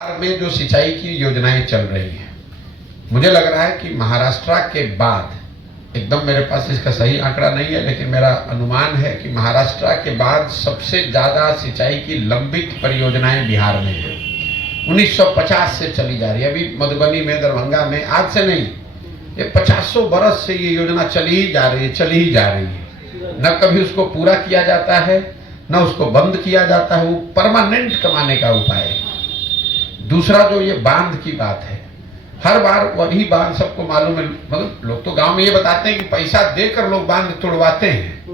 बिहार में जो सिंचाई की योजनाएं चल रही हैं, मुझे लग रहा है कि महाराष्ट्र के बाद, एकदम मेरे पास इसका सही आंकड़ा नहीं है, लेकिन मेरा अनुमान है कि महाराष्ट्र के बाद सबसे ज्यादा सिंचाई की लंबित परियोजनाएं बिहार में है। 1950 से चली जा रही है। अभी मधुबनी में, दरभंगा में, आज से नहीं, ये 50 बरस से ये योजना चली ही जा रही है। न कभी उसको पूरा किया जाता है, न उसको बंद किया जाता है। वो परमानेंट कमाने का उपाय है। दूसरा जो ये बांध की बात है, हर बार वही बांध सबको मालूम है। मतलब लोग तो गांव में ये बताते हैं कि पैसा देकर लोग बांध तोड़वाते हैं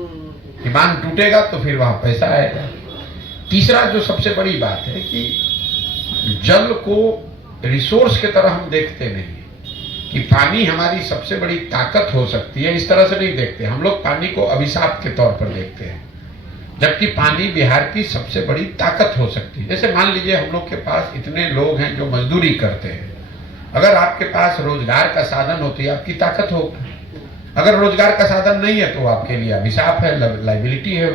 कि बांध टूटेगा तो फिर वहां पैसा आएगा। तीसरा जो सबसे बड़ी बात है कि जल को रिसोर्स की तरह हम देखते नहीं है कि पानी हमारी सबसे बड़ी ताकत हो सकती है, इस तरह से नहीं देखते। हम लोग पानी को अभिशाप के तौर पर देखते हैं, जबकि पानी बिहार की सबसे बड़ी ताकत हो सकती है। जैसे मान लीजिए हम लोग के पास इतने लोग हैं जो मजदूरी करते हैं। अगर आपके पास रोजगार का साधन होती है, आपकी ताकत हो। अगर रोजगार का साधन नहीं है तो आपके लिए अभिशाप है, लाइबिलिटी है।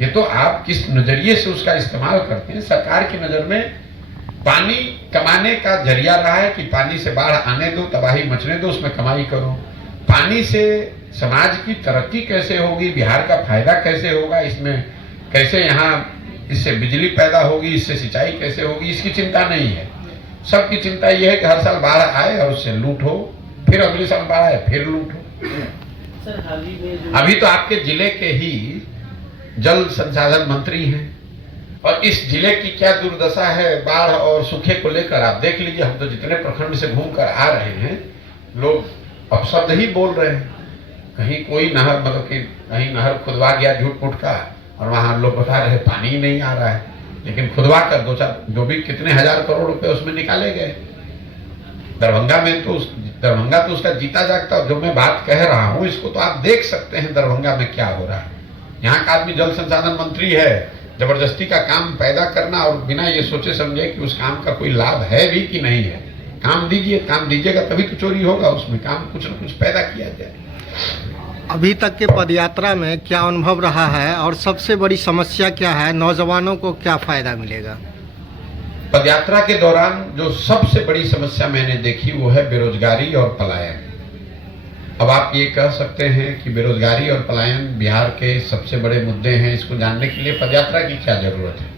ये तो आप किस नजरिए से उसका इस्तेमाल करते हैं। सरकार की नजर में पानी कमाने का जरिया रहा है कि पानी से बाढ़ आने दो, तबाही मचने दो, उसमें कमाई करो। पानी से समाज की तरक्की कैसे होगी, बिहार का फायदा कैसे होगा, इसमें कैसे यहाँ इससे बिजली पैदा होगी, इससे सिंचाई कैसे होगी, इसकी चिंता नहीं है। सबकी चिंता यह है कि हर साल बाढ़ आए और उससे लूट हो, फिर अगले साल बाढ़ आए फिर लूट हो। अभी तो आपके जिले के ही जल संसाधन मंत्री हैं और इस जिले की क्या दुर्दशा है बाढ़ और सूखे को लेकर, आप देख लीजिए। हम तो जितने प्रखंड से घूमकर आ रहे हैं, लोग अपशब्द ही बोल रहे हैं। कहीं कोई नहर, मतलब कि कहीं नहर खुदवा गया झूठ मूठ का, और वहां लोग बता रहे पानी ही नहीं आ रहा है, लेकिन खुदवा कर दो चार जो भी कितने हजार करोड़ रुपए उसमें निकाले गए। दरभंगा तो उसका जीता जागता, जो मैं बात कह रहा हूं इसको तो आप देख सकते हैं दरभंगा में क्या हो रहा है। यहाँ का आदमी जल संसाधन मंत्री है, जबरदस्ती का काम पैदा करना और बिना ये सोचे समझे कि उस काम का कोई लाभ है भी कि नहीं है। काम दीजिएगा तभी तो चोरी होगा, उसमें काम कुछ न कुछ पैदा किया जाए। अभी तक के पदयात्रा में क्या अनुभव रहा है और सबसे बड़ी समस्या क्या है, नौजवानों को क्या फायदा मिलेगा? पदयात्रा के दौरान जो सबसे बड़ी समस्या मैंने देखी वो है बेरोजगारी और पलायन। अब आप ये कह सकते हैं कि बेरोजगारी और पलायन बिहार के सबसे बड़े मुद्दे हैं। इसको जानने के लिए पदयात्रा की क्या जरूरत है?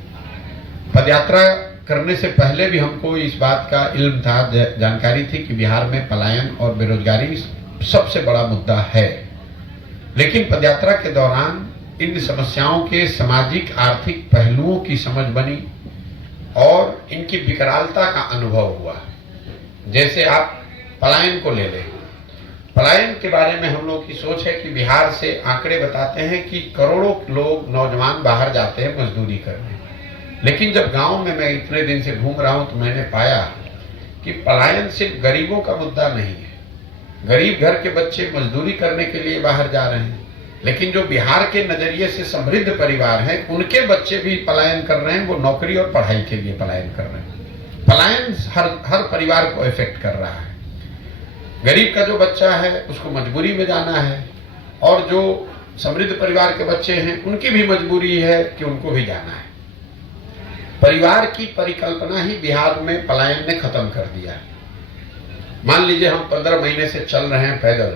पदयात्रा करने से पहले भी हमको इस बात का इल्म था, जानकारी थी कि बिहार में पलायन और बेरोजगारी सबसे बड़ा मुद्दा है। लेकिन पदयात्रा के दौरान इन समस्याओं के सामाजिक आर्थिक पहलुओं की समझ बनी और इनकी विकरालता का अनुभव हुआ। जैसे आप पलायन को ले लें, पलायन के बारे में हम लोग की सोच है कि बिहार से आंकड़े बताते हैं कि करोड़ों लोग नौजवान बाहर जाते हैं मजदूरी करने। लेकिन जब गांव में मैं इतने दिन से घूम रहा हूं तो मैंने पाया कि पलायन सिर्फ गरीबों का मुद्दा नहीं है। गरीब घर के बच्चे मजदूरी करने के लिए बाहर जा रहे हैं, लेकिन जो बिहार के नजरिए से समृद्ध परिवार हैं उनके बच्चे भी पलायन कर रहे हैं। वो नौकरी और पढ़ाई के लिए पलायन कर रहे हैं। पलायन हर परिवार को इफेक्ट कर रहा है। गरीब का जो बच्चा है उसको मजबूरी में जाना है, और जो समृद्ध परिवार के बच्चे हैं उनकी भी मजबूरी है कि उनको भी जाना है। परिवार की परिकल्पना ही बिहार में पलायन ने खत्म कर दिया है। मान लीजिए हम 15 महीने से चल रहे हैं पैदल,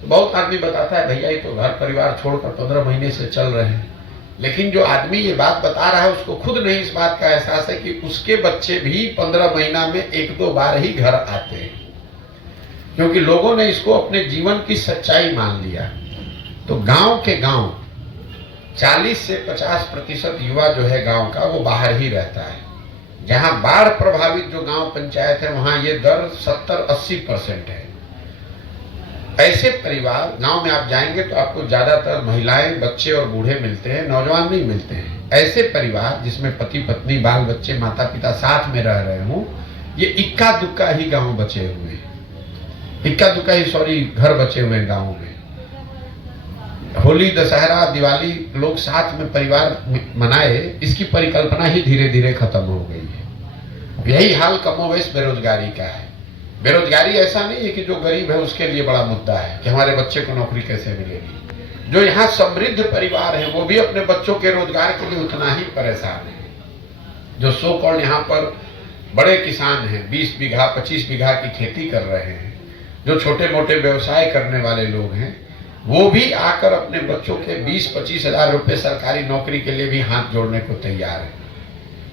तो बहुत आदमी बताता है भैया ये तो घर परिवार छोड़कर 15 महीने से चल रहे हैं। लेकिन जो आदमी ये बात बता रहा है उसको खुद नहीं इस बात का एहसास है कि उसके बच्चे भी 15 महीना में 1-2 बार ही घर आते हैं, क्योंकि लोगों ने इसको अपने जीवन की सच्चाई मान लिया। तो गांव के गांव 40 से 50% युवा जो है गांव का वो बाहर ही रहता है। जहां बाढ़ प्रभावित जो गांव पंचायत है वहां ये दर 70-80% है। ऐसे परिवार गांव में आप जाएंगे तो आपको ज्यादातर महिलाएं, बच्चे और बूढ़े मिलते हैं, नौजवान नहीं मिलते हैं। ऐसे परिवार जिसमें पति पत्नी, बाल बच्चे, माता पिता साथ में रह रहे हों, ये इक्का दुक्का ही गांव बचे हुए हैं। घर बचे हुए हैं गाँव में। होली, दशहरा, दिवाली लोग साथ में परिवार मनाए, इसकी परिकल्पना ही धीरे धीरे खत्म हो गई है। यही हाल कमोवेश बेरोजगारी का है। बेरोजगारी ऐसा नहीं है कि जो गरीब है उसके लिए बड़ा मुद्दा है कि हमारे बच्चे को नौकरी कैसे मिलेगी। जो यहाँ समृद्ध परिवार है वो भी अपने बच्चों के रोजगार के लिए उतना ही परेशान है। जो सो कॉल्ड यहाँ पर बड़े किसान हैं, 20 बीघा 25 बीघा की खेती कर रहे हैं, जो छोटे मोटे व्यवसाय करने वाले लोग हैं, वो भी आकर अपने बच्चों के 20-25 हजार रुपये सरकारी नौकरी के लिए भी हाथ जोड़ने को तैयार है।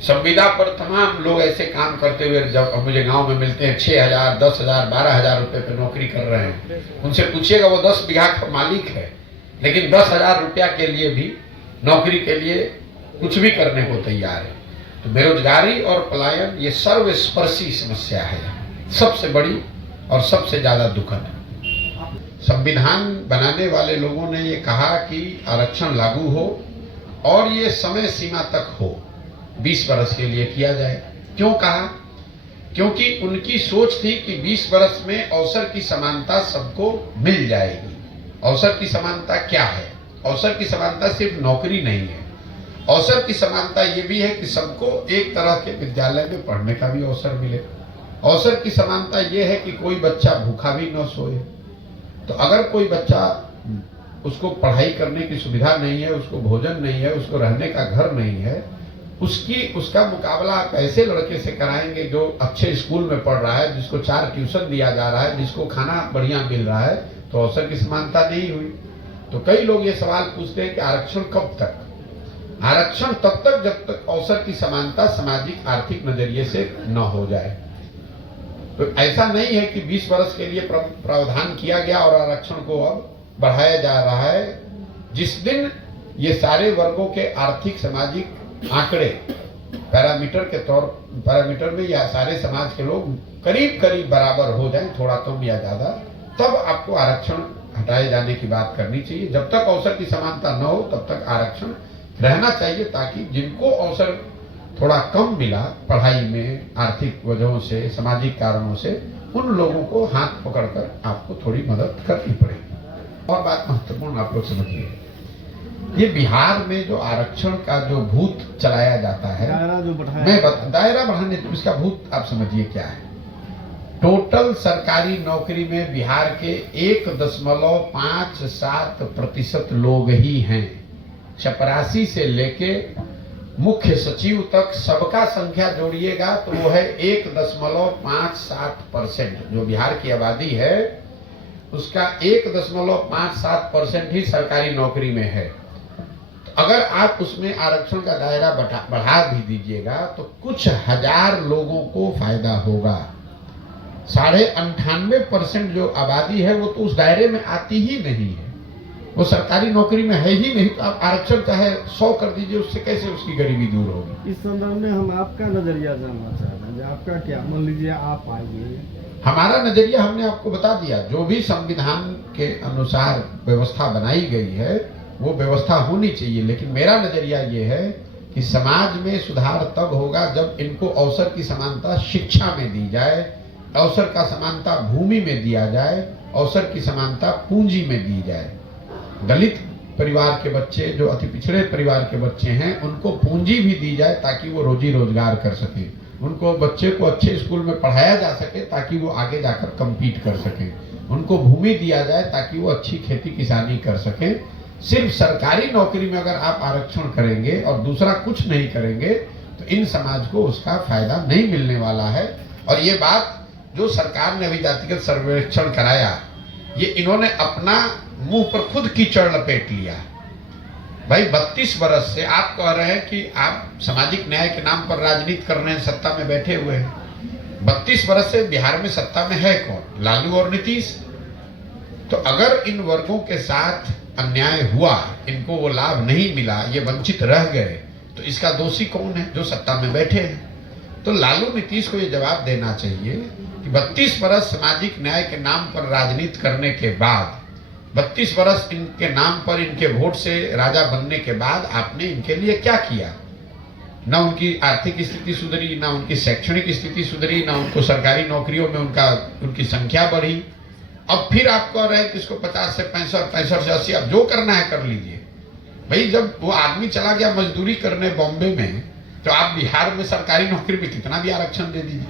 संविदा पर तमाम लोग ऐसे काम करते हुए जब मुझे गांव में मिलते हैं, 6,000, 10,000, 12,000 रुपये पे नौकरी कर रहे हैं। उनसे पूछिएगा, वो 10 बीघा का मालिक है, लेकिन 10,000 रुपया के लिए भी, नौकरी के लिए कुछ भी करने को तैयार है। तो बेरोजगारी और पलायन ये सर्वस्पर्शी समस्या है, सबसे बड़ी और सबसे ज्यादा दुखद है। संविधान बनाने वाले लोगों ने ये कहा कि आरक्षण लागू हो और ये समय सीमा तक हो, 20 वर्ष के लिए किया जाए। क्यों कहा? क्योंकि उनकी सोच थी कि 20 वर्ष में अवसर की समानता सबको मिल जाएगी। अवसर की समानता क्या है? अवसर की समानता सिर्फ नौकरी नहीं है, अवसर की समानता ये भी है कि सबको एक तरह के विद्यालय में पढ़ने का भी अवसर मिले। अवसर की समानता ये है कि कोई बच्चा भूखा भी न सोए। तो अगर कोई बच्चा, उसको पढ़ाई करने की सुविधा नहीं है, उसको भोजन नहीं है, उसको रहने का घर नहीं है, उसका मुकाबला आप ऐसे लड़के से कराएंगे जो अच्छे स्कूल में पढ़ रहा है, जिसको 4 ट्यूशन दिया जा रहा है, जिसको खाना बढ़िया मिल रहा है, तो अवसर की समानता नहीं हुई। तो कई लोग ये सवाल पूछते हैं कि आरक्षण कब तक? आरक्षण तब तक जब तक अवसर की समानता सामाजिक आर्थिक नजरिए से न हो जाए। तो ऐसा नहीं है कि 20 वर्ष के लिए प्रावधान किया गया और आरक्षण को अब बढ़ाया जा रहा है। जिस दिन ये सारे वर्गों के आर्थिक सामाजिक आंकड़े पैरामीटर में या सारे समाज के लोग करीब करीब बराबर हो जाएं, थोड़ा कम या ज्यादा, तब आपको आरक्षण हटाए जाने की बात करनी चाहिए। जब तक अवसर की समानता न हो तब तक आरक्षण रहना चाहिए, ताकि जिनको अवसर थोड़ा कम मिला पढ़ाई में, आर्थिक वजहों से, सामाजिक कारणों से, उन लोगों को हाथ पकड़कर आपको थोड़ी मदद करनी पड़ेगी। और बात महत्वपूर्ण आप लोग समझिए, ये बिहार में जो आरक्षण का जो भूत चलाया जाता है, दायरा बढ़ाने, तो इसका भूत आप समझिए क्या है। टोटल सरकारी नौकरी में बिहार के 1.57% लोग ही हैं। चपरासी से लेके मुख्य सचिव तक सबका संख्या जोड़िएगा तो वो है 1.57%। जो बिहार की आबादी है उसका 1.57% ही सरकारी नौकरी में है। तो अगर आप उसमें आरक्षण का दायरा बढ़ा भी दीजिएगा तो कुछ हजार लोगों को फायदा होगा। 98.5% जो आबादी है वो तो उस दायरे में आती ही नहीं है, वो सरकारी नौकरी में है ही नहीं। तो आप आरक्षण चाहे 100 कर दीजिए, उससे कैसे उसकी गरीबी दूर होगी। इस संदर्भ में हम आपका नजरिया जानना चाहते हैं, आपका क्या, मान लीजिए आप आएंगे। हमारा नजरिया हमने आपको बता दिया, जो भी संविधान के अनुसार व्यवस्था बनाई गई है वो व्यवस्था होनी चाहिए। लेकिन मेरा नजरिया ये है कि समाज में सुधार तब होगा जब इनको अवसर की समानता शिक्षा में दी जाए, अवसर का समानता भूमि में दिया जाए, अवसर की समानता पूंजी में दी जाए। दलित परिवार के बच्चे, जो अति पिछड़े परिवार के बच्चे हैं, उनको पूंजी भी दी जाए ताकि वो रोजी रोजगार कर सके। उनको बच्चे को अच्छे स्कूल में पढ़ाया जा सके ताकि वो आगे जाकर कम्पीट कर सके। उनको भूमि दिया जाए ताकि वो अच्छी खेती किसानी कर सके। सिर्फ सरकारी नौकरी में अगर आप आरक्षण करेंगे और दूसरा कुछ नहीं करेंगे तो इन समाज को उसका फायदा नहीं मिलने वाला है। और ये बात जो सरकार ने अभी जातिगत सर्वेक्षण कराया, ये इन्होंने अपना मुंह पर खुद कीचड़ लपेट लिया। भाई 32 बरस से आप कह रहे हैं कि आप सामाजिक न्याय के नाम पर राजनीति कर रहे हैं, सत्ता में बैठे हुए हैं। 32 बरस से बिहार में सत्ता में है कौन? लालू और नीतीश। तो अगर इन वर्गों के साथ अन्याय हुआ, इनको वो लाभ नहीं मिला, ये वंचित रह गए, तो इसका दोषी कौन है? जो सत्ता में बैठे हैं। तो लालू नीतीश को ये जवाब देना चाहिए कि 32 बरस सामाजिक न्याय के नाम पर राजनीति करने के बाद, 32 बरस इनके नाम पर, इनके वोट से राजा बनने के बाद आपने इनके लिए क्या किया? ना उनकी आर्थिक स्थिति सुधरी, ना उनकी शैक्षणिक स्थिति सुधरी, ना उनको सरकारी नौकरियों में उनकी संख्या बढ़ी। अब फिर आप कह रहे हैं कि इसको 50 से 65 से 80, अब जो करना है कर लीजिए। भाई जब वो आदमी चला गया मजदूरी करने बॉम्बे में, तो आप बिहार में सरकारी नौकरी में कितना भी आरक्षण दे दीजिए।